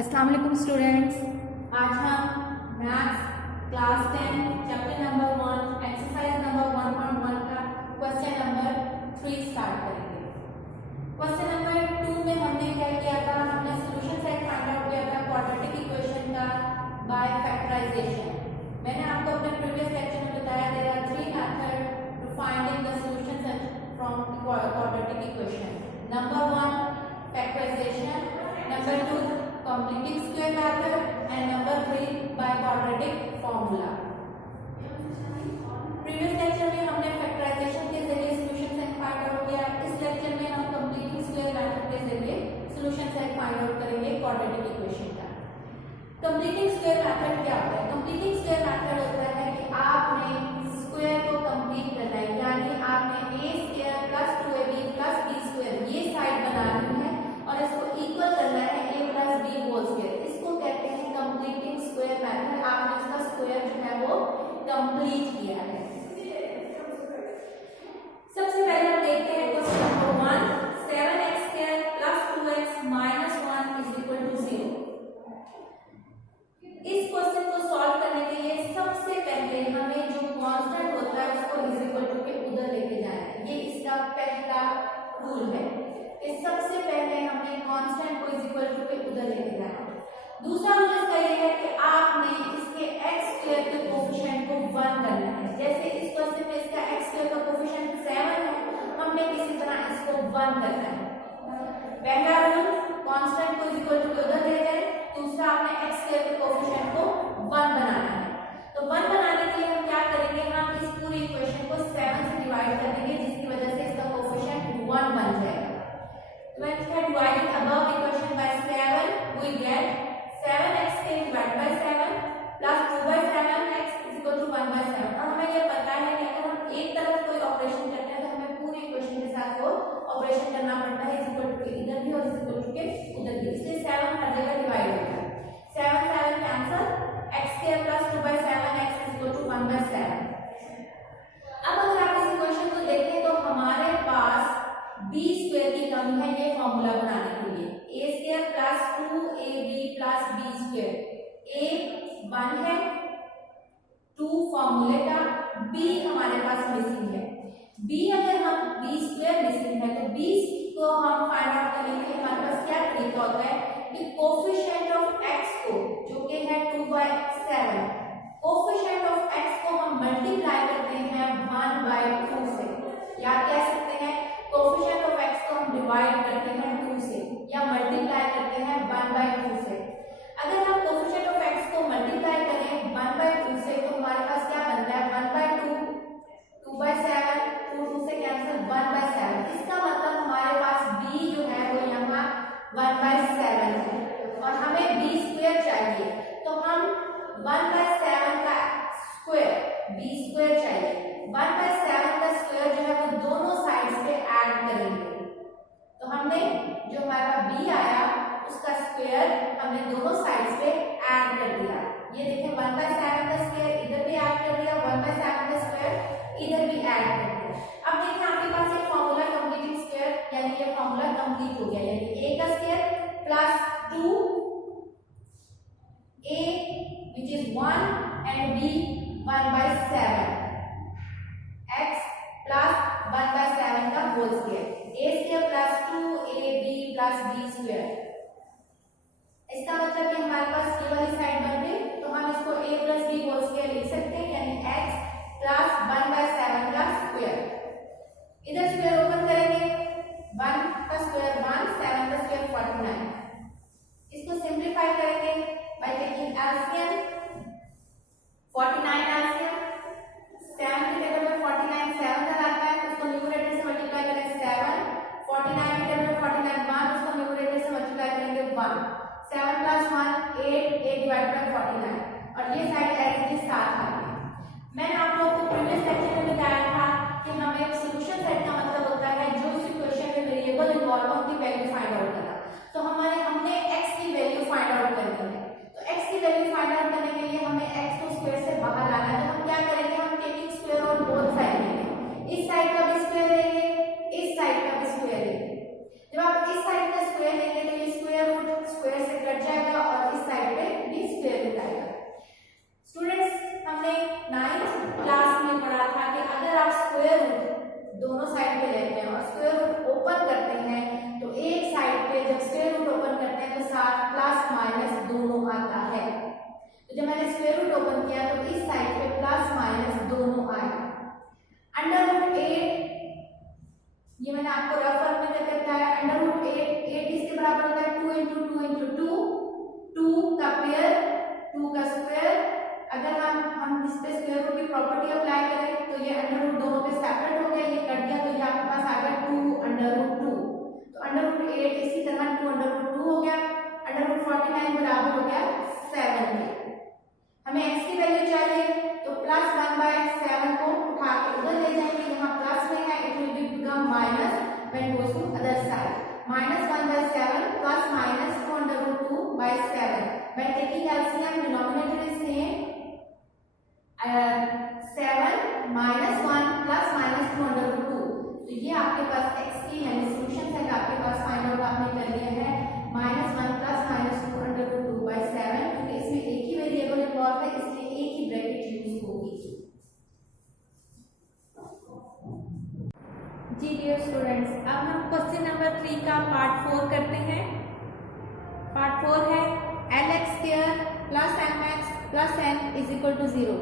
अस्सलाम वालेकुम स्टूडेंट्स, आज हम maths class 10 chapter number 1 exercise number 1.1 का क्वेश्चन नंबर 3 स्टार्ट करेंगे। क्वेश्चन नंबर 2 में हमने क्या किया था, हमने सॉल्यूशन सेट फाइंड आउट किया था क्वाड्रेटिक इक्वेशन का बाय फैक्टराइजेशन। मैंने आपको अपने प्रीवियस लेक्चर में बताया there are 3 method to finding the solution set from quadratic equation. Number 1 factorisation, number 2 completing square method and number 3 by quadratic formula। Previous lecture में हमने फैक्टराइजेशन के जरिए सॉल्यूशन सेट फाइंड आउट किया। इस lecture में हम कंप्लीटिंग स्क्वायर मेथड के जरिए सॉल्यूशन सेट फाइंड आउट करेंगे क्वाड्रेटिक इक्वेशन का। कंप्लीटिंग स्क्वायर मेथड क्या होता है? कंप्लीटिंग स्क्वायर मेथड होता है कि आपने स्क्वायर को कंप्लीट करना है, यानी आपने a square plus 2ab plus b square ये साइड बनानी है और इसको इक्वल करना है a plus b whole square. इसको कहते हैं कंप्लीटिंग स्क्वायर मेथड। आपने इसका स्क्वायर जो है वो कंप्लीट किया है। सबसे पहले हम देखते हैं question number 1 7x square plus 2x minus 1 is equal to 0। इस क्वेश्चन को सॉल्व करने के लिए सबसे पहले हमें जो कांस्टेंट होता है उसको इज इक्वल टू के उधर लेके जाना है। ये इसका पहला रूल है कि सबसे पहले हमने कांस्टेंट को इज इक्वल टू के उधर लेके जाना है। दूसरा रूल इसका ये है कि आपने इसके x स्क्वायर के कोफिशिएंट को 1 करना है। जैसे इस क्वेश्चन में इसका x स्क्वायर का कोफिशिएंट 7 है, हमने किसी तरह इसको 1 करना है। पहला रूल कांस्टेंट को इज इक्वल टू के उधर ले जाए, दूसरा आपने x स्क्वायर के कोफिशिएंट को 1 बनाना है। तो 1 बनाने के लिए हम क्या करेंगे, हम इस पूरी इक्वेशन को 7 से डिवाइड कर देंगे, जिसकी वजह से इसका कोफिशिएंट 1 बन जाएगा। When we are dividing above equation by 7, we get 7x divided by 7 plus 2 by 7x is equal to 1 by 7। और हमें ये पता है कि अगर हम एक तरफ कोई ऑपरेशन करते हैं तो हमें पूरी इक्वेशन के साथ वो ऑपरेशन करना पड़ता है, इज इक्वल टू के इधर भी और इज इक्वल टू के उधर भी। इसलिए 7 हर जगह डिवाइड होता है। 7 7 cancel, x square plus 2 by 7x is equal to 1 by 7। अब अगर आप इस इक्वेशन को देखें तो हमारे पास b स्क्वायर की कमी है ये फॉर्मूला बनाने के लिए। a square plus 2ab plus b square, a 1 है 2 फॉर्मूले का, b हमारे पास मिसिंग है। b अगर हम b स्क्वायर मिसिंग है तो b को हम फाइंड आउट करने के लिए हमारे पास क्या तरीका होता है कि कोफिशिएंट ऑफ x को जो कि है 2/7, कोफिशिएंट ऑफ x को हम मल्टीप्लाई करते हैं 1/2 से, या कह सकते हैं कोफिशिएंट ऑफ x को हम डिवाइड करते हैं 2 से या मल्टीप्लाई करते हैं 1/2 से। अगर हम कोफिशिएंट ऑफ x को मल्टीप्लाई करें 1/2 से तो हमारे पास क्या बनता है 1/2, 2/7, 2 से कैंसिल 1/7। इसका मतलब हमारे पास b जो है वो यहाँ 1/7 है और हमें b स्क्वायर चाहिए, तो हम 1/7 का स्क्वायर b स्क्वायर चाहिए। 1/7 का स्क्वायर जो है वो दोनों साइड्स पे ऐड करेंगे, तो हमने जो हमारा b आया उसका स्क्वायर हमने दोनों साइड्स पे ऐड कर दिया। ये देखें 1/7 का स्क्वायर इधर भी ऐड कर दिया, 1/7 का स्क्वायर इधर भी ऐड कर दिया। अब देखें आपके पास एक फॉर्मूला कंप्लीटिंग स्क्वायर, यानी ये फॉर्मूला कंप्लीट हो गया, यानी a का square plus 2a which is 1 and b 1/7 x plus 1/7 का whole square, a square plus 2ab plus b square. इसका मतलब कि हमारे पास ये वाली साइड बन गई, तो हम इसको a plus b whole square लिख सकते हैं, यानी x प्लस 1/7 का स्क्वायर। इधर स्क्वायर ओपन करेंगे, 1 का स्क्वायर 1, 7 का स्क्वायर 49। इसको सिंप्लीफाई करेंगे बाय टेकिंग एलसीएम, 49 एलसीएम 7 की टेबल में 49 7 तक आता है, उसको न्यूमरेटर से मल्टीप्लाई करें 7, 49 की टेबल में 49 1, उसको न्यूमरेटर से मल्टीप्लाई करेंगे 1, 7 प्लस 1 8, 8 डिवाइडेड बाय 49 और ये साइड एज इट इज 7 आ गई। मैंने आप लोगों को प्रीवियस लेक्चर में बताया था कि हमें एक सॉल्यूशन सेट का मतलब होता है जो इस इक्वेशन में वेरिएबल इन्वॉल्व है उनकी वैल्यू फाइंड आउट करना। तो हमने x की वैल्यू फाइंड आउट करनी है, तो x की वैल्यू फाइंड आउट करने के लिए हमें x को स्क्वायर से बाहर लाना है। तो हम क्या करेंगे, हम taking square on both side लेंगे, इस साइड का भी स्क्वायर लेंगे, इस साइड का भी स्क्वायर लेंगे। जब आप इस साइड का स्क्वायर लेंगे तो ये स्क्वायर रूट स्क्वायर से कट जाएगा -1/7 plus -2/2/7. By taking LCM, denominator is same. 7 -1 plus -2/2. तो ये आपके पास x की यानी सोल्यूशन सेट आपके पास फाइंड आउट आपने कर लिया है -1 plus -2/2/7, क्योंकि इसमें एक ही वेरिएबल इन्वॉल्व है इसलिए एक ही ब्रैकेट यूज होगी। जी डियर स्टूडेंट्स, अब हम क्वेश्चन नंबर 3 का पार्ट 4 करते हैं। पार्ट 4 है lx² plus mx plus n is equal to 0।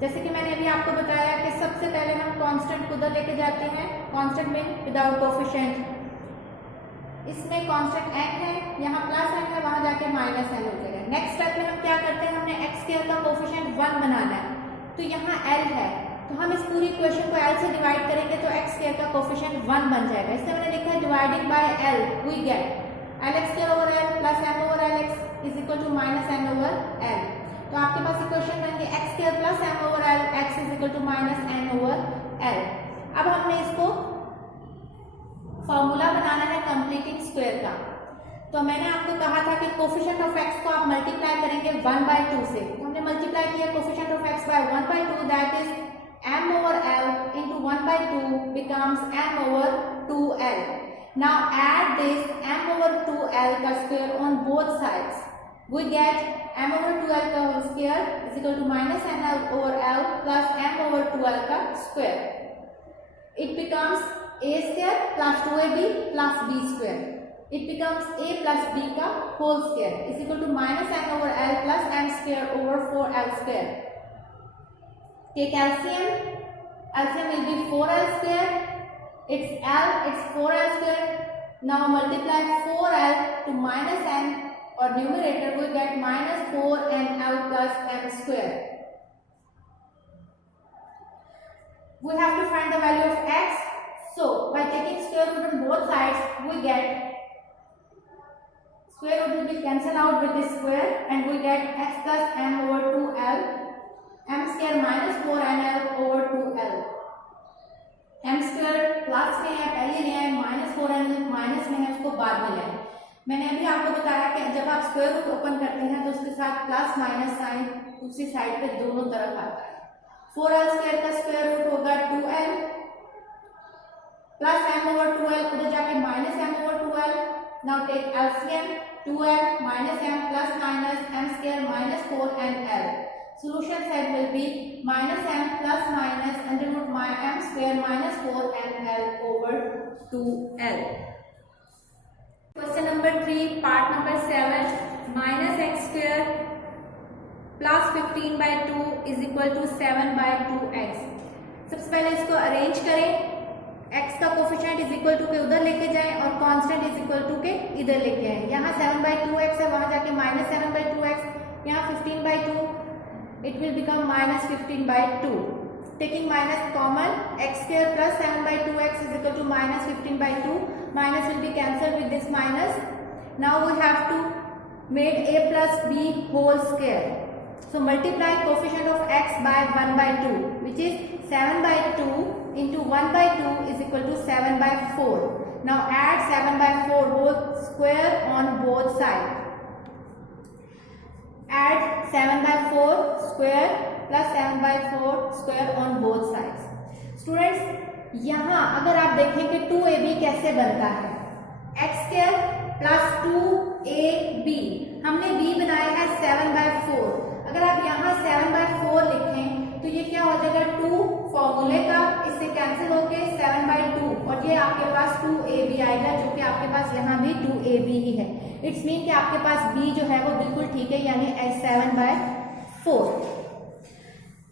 जैसे कि मैंने अभी आपको बताया कि सबसे पहले हम कांस्टेंट को उधर लेके जाते हैं, कांस्टेंट मीन विदाउट कोफिशिएंट। इसमें कांस्टेंट n है, यहाँ प्लस n है, वहां जाके माइनस n हो जाएगा। नेक्स्ट स्टेप में हम क्या करते हैं, हमने x² का कोफिशिएंट 1 बनाना है, तो यहाँ l है, तो हम इस पूरी इक्वेशन को l से डिवाइड करेंगे तो x² का कोफिशिएंट 1 बन जाएगा। इसलिए मैंने लिखा है divided by l we get lx² over l plus m over lx is equal to minus n over l। तो आपके पास इक्वेशन बन गई x² plus m over l x is equal to minus n over l। अब हमने इसको formula बनाना है completing square का। तो मैंने आपको कहा था कि कोफिशिएंट ऑफ x को आप मल्टीप्लाई करेंगे 1/2 से, तो हमने मल्टीप्लाई किया coefficient of x by 1/2, that is m over l into 1/2 becomes m over 2l. Now add this m over 2l का square on both sides. We get m over 2l का whole square is equal to minus n over l plus m over 2l का square. It becomes a square plus 2ab plus b square. It becomes a plus b का whole square is equal to minus n over l plus m square over 4l square. Take LCM. LCM will be 4l square. It's l, it's 4l square. Now multiply 4l to minus n, or numerator we get minus 4nl plus m square. We have to find the value of x. So by taking square root on both sides, we get square root will be cancelled out with this square, and we get x plus m over 2l. m square minus 4nl over 2l. m square plus में है, पहले लिया है, minus 4nl minus में है, उसको बाद में लिया है। मैंने अभी आपको बताया कि जब आप स्क्वायर रूट ओपन करते हैं तो उसके साथ प्लस माइनस साइन दूसरी साइड पे दोनों तरफ आता है। 4l स्क्वायर का स्क्वायर रूट होगा 2l plus m over 2l, उधर जाके minus m over 2l। Now take LCM, 2l minus m plus minus m square minus 4nl. Solution set will be minus m plus minus under root m square minus 4nl over 2l. Question number 3, part number 7, minus x square plus 15/2 is equal to 7/2x. सबसे पहले इसको arrange करें, x का coefficient is equal to के उधर लेके जाएं और कांस्टेंट इज इक्वल टू के इधर लेके आए। यहाँ 7/2x है, वहां जाके माइनस 7/2x, यहाँ 15/2, it will become minus 15/2. Taking minus common, x square plus 7/2x is equal to minus 15/2. Minus will be cancelled with this minus. Now we have to make a plus b whole square. So multiply coefficient of x by 1/2, which is 7/2 into 1/2 is equal to 7/4. Now add 7/4 whole square on both sides. Add 7/4 square plus 7/4 square on both sides. Students, यहाँ अगर आप देखें कि 2ab कैसे बनता है, x square plus 2ab, हमने b बनाया है 7/4। अगर आप यहाँ 7/4 लिखें तो ये क्या हो जाएगा, 2 फॉर्मूले का इससे कैंसिल होके 7/2, और ये आपके पास 2ab आएगा, जो कि आपके पास यहाँ भी 2ab ही है। इट्स मीन कि आपके पास b जो है वो बिल्कुल ठीक है, यानी 7/4।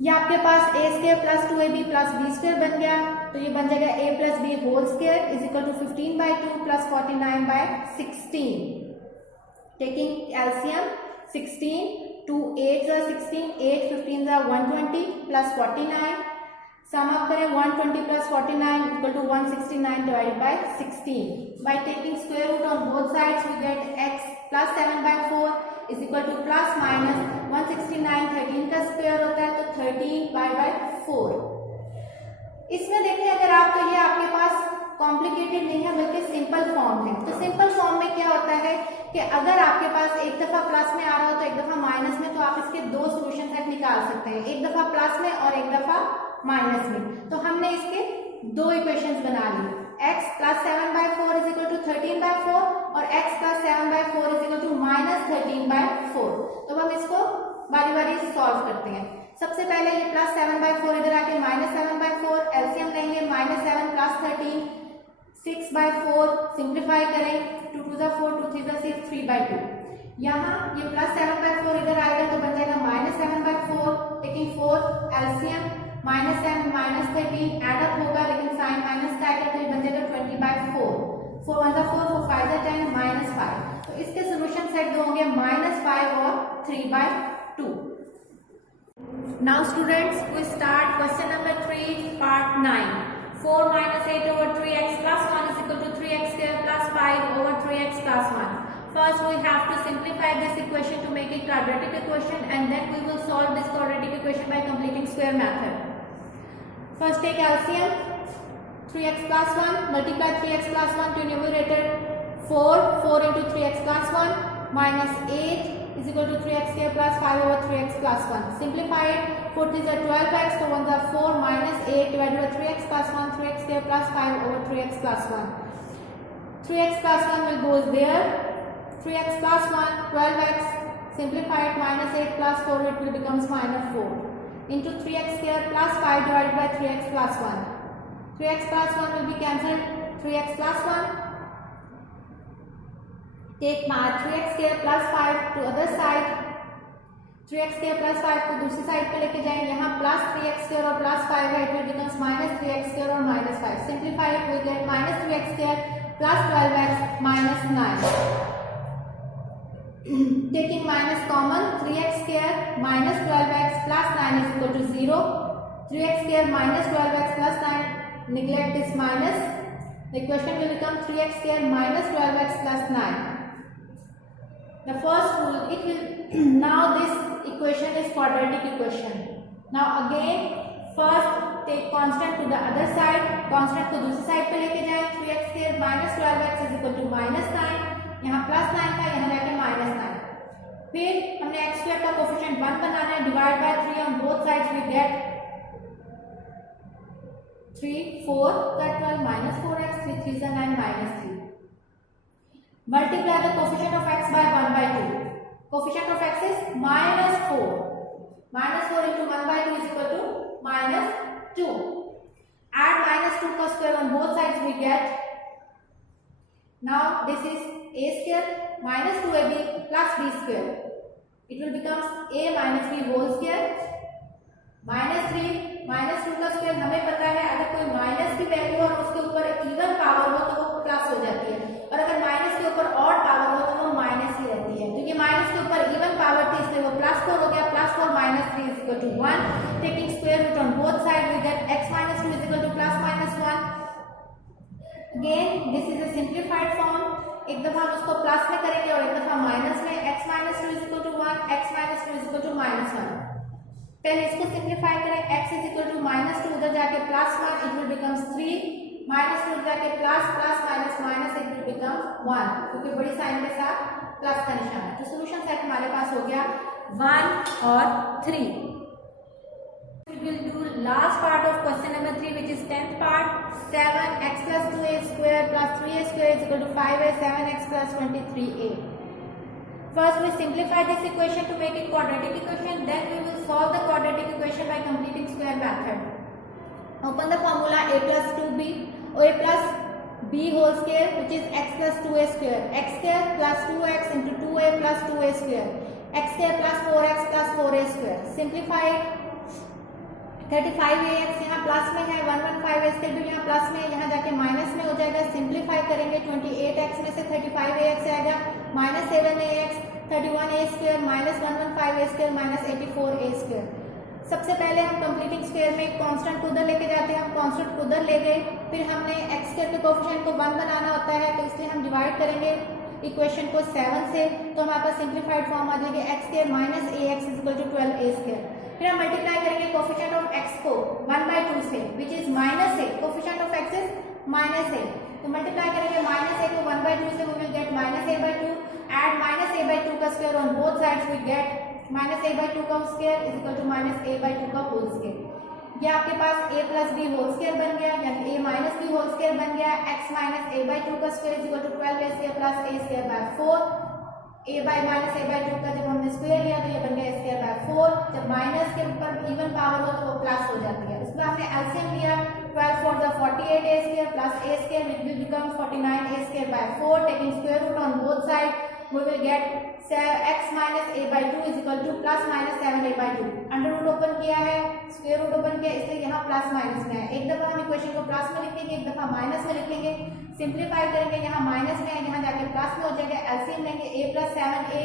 ये आपके पास a square plus 2ab plus b square बन गया, तो ये बन जाएगा a plus b whole square is equal to 15/2 plus 49/16। Taking LCM, 16 2 8 are 16, 8 15 are 120 plus 49. Sum up करें, 120 plus 49 equal to 169 divided by 16. By taking square root on both sides, we get x plus 7/4 is equal to plus minus 169, 13 का square होता है तो 13 by 4। इसमें देखिए अगर आप, तो ये आपके पास कॉम्प्लिकेटेड नहीं है बल्कि सिंपल फॉर्म है। तो सिंपल फॉर्म में क्या होता है कि अगर आपके पास एक दफा प्लस में आ रहा हो तो एक दफा माइनस में, तो आप इसके दो सोल्यूशन सेट निकाल सकते हैं, एक दफा प्लस में और एक दफा माइनस में। तो हमने इसके दो इक्वेशंस बना ली, x plus 7/4 is equal to 13/4 और x plus 7/4 is equal to minus 13/4। तो हम इसको बारी बारी सॉल्व करते हैं। सबसे पहले ये प्लस 7/4 इधर आके माइनस 7/4, एलसीएम लेंगे, माइनस 7 प्लस 13 6/4, सिंप्लीफाई करें, 2 2 4 2 3 6 3/2। यहाँ ये प्लस 7/4 इधर आएगा तो बन जाएगा minus 7/4, taking 4 LCM, minus 7 minus 13 add up होगा लेकिन साइन माइनस का आएगा तो ये बन जाएगा 20/4, 4 1 4 4 5 10 -5। तो इसके सोल्यूशन सेट दो होंगे -5 और 3/2। Now students, we start question number 3 part 9. 4 minus 8 over 3x plus 1 is equal to 3x square plus 5 over 3x plus 1. First we have to simplify this equation to make it quadratic equation, and then we will solve this quadratic equation by completing square method. First take LCM, 3x plus 1 multiply 3x plus 1 to numerator 4 into 3x plus 1 minus 8 is equal to 3x square plus 5 over 3x plus 1. Simplify it. 4 3s are 12x, so 1s are 4 minus 8 divided by 3x plus 1, 3x square plus 5 over 3x plus 1. 3x plus 1 will goes there. 3x plus 1, 12x, simplify it, minus 8 plus 4, it will becomes minus 4. Into 3x square plus 5 divided by 3x plus 1. 3x plus 1 will be cancelled. 3x plus 1. Take 3x square plus 5 to other side, 3x square plus 5 को दूसरी side पे लेके जाएंगे, यहाँ plus 3x square और plus 5 है, it will becomes minus 3x square और minus 5। Simplify it, we get minus 3x square plus 12x minus 9। Taking minus common, 3x square minus 12x plus 9 is equal to 0, 3x square minus 12x plus 9, neglect this minus, the equation will become 3x square minus 12x plus 9. The first rule, it will now this equation is quadratic equation. Now again first take constant to the other side, constant को दूसरी side पे लेके जाएं, 3x square minus 12x is equal to minus 9, यहाँ plus 9 था, यहाँ जाके minus 9। फिर हमने x square का कोफिशिएंट 1 बनाना है, divide by 3 on both sides we get 3 4 12 minus 4x, 3 3s are 9 minus 3। Multiply the coefficient of x by 1/2. Coefficient of x is -4. -4 into 1/2 is equal to -2. Add -2 का square on both sides we get. Now this is a square minus 2ab plus b square. It will becomes a minus b whole square. -3 -2 का square हमें पता है, अगर कोई minus की value और उसके ऊपर इवन पावर हो तो वो प्लस हो जाती है, और अगर माइनस के ऊपर ऑड पावर हो तो वो माइनस ही रहती है। तो ये माइनस के ऊपर इवन पावर थी इसलिए वो +4 हो गया, +4 minus 3 is equal to 1। Taking square root on both side we get x minus 2 is equal to +(-1). Again this is a simplified form, एक दफा हम उसको प्लस में करेंगे और एक दफा माइनस में, x minus 2 is equal to 1, x minus 2 is equal to -1। पहले इसको सिंप्लीफाई करें, x is equal to -2 उधर जाके +1, it will becomes 3, -2 जाके plus plus minus minus, it will become 1, क्योंकि बड़ी साइन के साथ प्लस का निशान है। तो सॉल्यूशन सेट हमारे पास हो गया 1 और 3। We will do last part of question number 3, which is 10th part. 7x plus 2a square plus 3a square is equal to 5a, 7x plus 23a. First we simplify this equation to make it quadratic equation, then we will solve the quadratic equation by completing square method. Open the formula a plus 2b or a plus b whole square, which is x plus 2a square, x square plus 2x into 2a plus 2a square, x square plus 4x plus 4a square. Simplify it, 35ax यहाँ plus में है, 115a square भी यहाँ plus में, यहाँ जाके minus में हो जाएगा। सिंप्लीफाई करेंगे, 28x में से 35ax आएगा, -7ax, 31a square minus 115a square minus 84a square. सबसे पहले हम कंप्लीटिंग स्क्वायर में कांस्टेंट को उधर लेके जाते हैं, हम कांस्टेंट को उधर ले गए, फिर हमने x स्क्वायर के कोएफिशिएंट को 1 बनाना होता है, तो इसलिए हम डिवाइड करेंगे इक्वेशन को 7 से, तो हमारे पास सिंप्लीफाइड फॉर्म आ जाएगी x square minus ax is equal to 12a square. फिर हम मल्टीप्लाई करेंगे कोएफिशिएंट ऑफ x को 1/2 से, which is -a, coefficient of x is minus A, तो मल्टीप्लाई करेंगे माइनस ए को 1/2 से, we will get minus A by two, add minus A by two का square on both sides, we get minus A by two का square is equal to minus A by two का whole square. ये आपके पास a plus B whole square बन गया, यानी a minus B whole square बन गया, x minus A by two का square is equal to 12 a square plus a square by 4, a by minus A by two का जब हमने square लिया तो ये बन गया a स्क्वायर बाय 4, जब माइनस के ऊपर इवन पावर हो तो वो प्लस हो जाती है। उसमें हमने एलसीएम लिया 12 4 the 48 a square plus a square which will become 49 a square by 4, taking square root on both sides we will get x minus a by 2 is equal to plus minus 7 a by 2, under root open किया है, square root open किया, इसलिए यहाँ plus minus में है। एक दफा हम इक्वेशन को प्लस में लिखेंगे, एक दफा माइनस में लिखेंगे, सिंप्लीफाई करेंगे, यहाँ माइनस में है, यहाँ जाके प्लस में हो जाएगा, एलसीएम लेंगे a plus 7a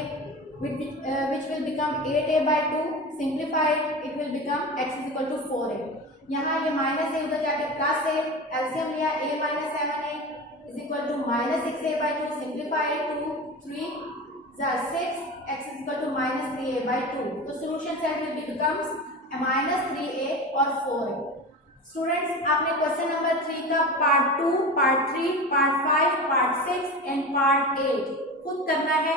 which will become 8a by 2, simplified it will become x is equal to 4a, यहाँ ये माइनस है उधर जाके प्लस है, एलसीएम लिया a minus 7a is equal to minus 6a by 2, simplified 2 3 6, x is equal to minus 3a by 2, तो solution set will becomes minus 3a और 4a। Students आपने क्वेश्चन नंबर 3 का part 2, part 3, part 5, part 6 and part 8 खुद करना है,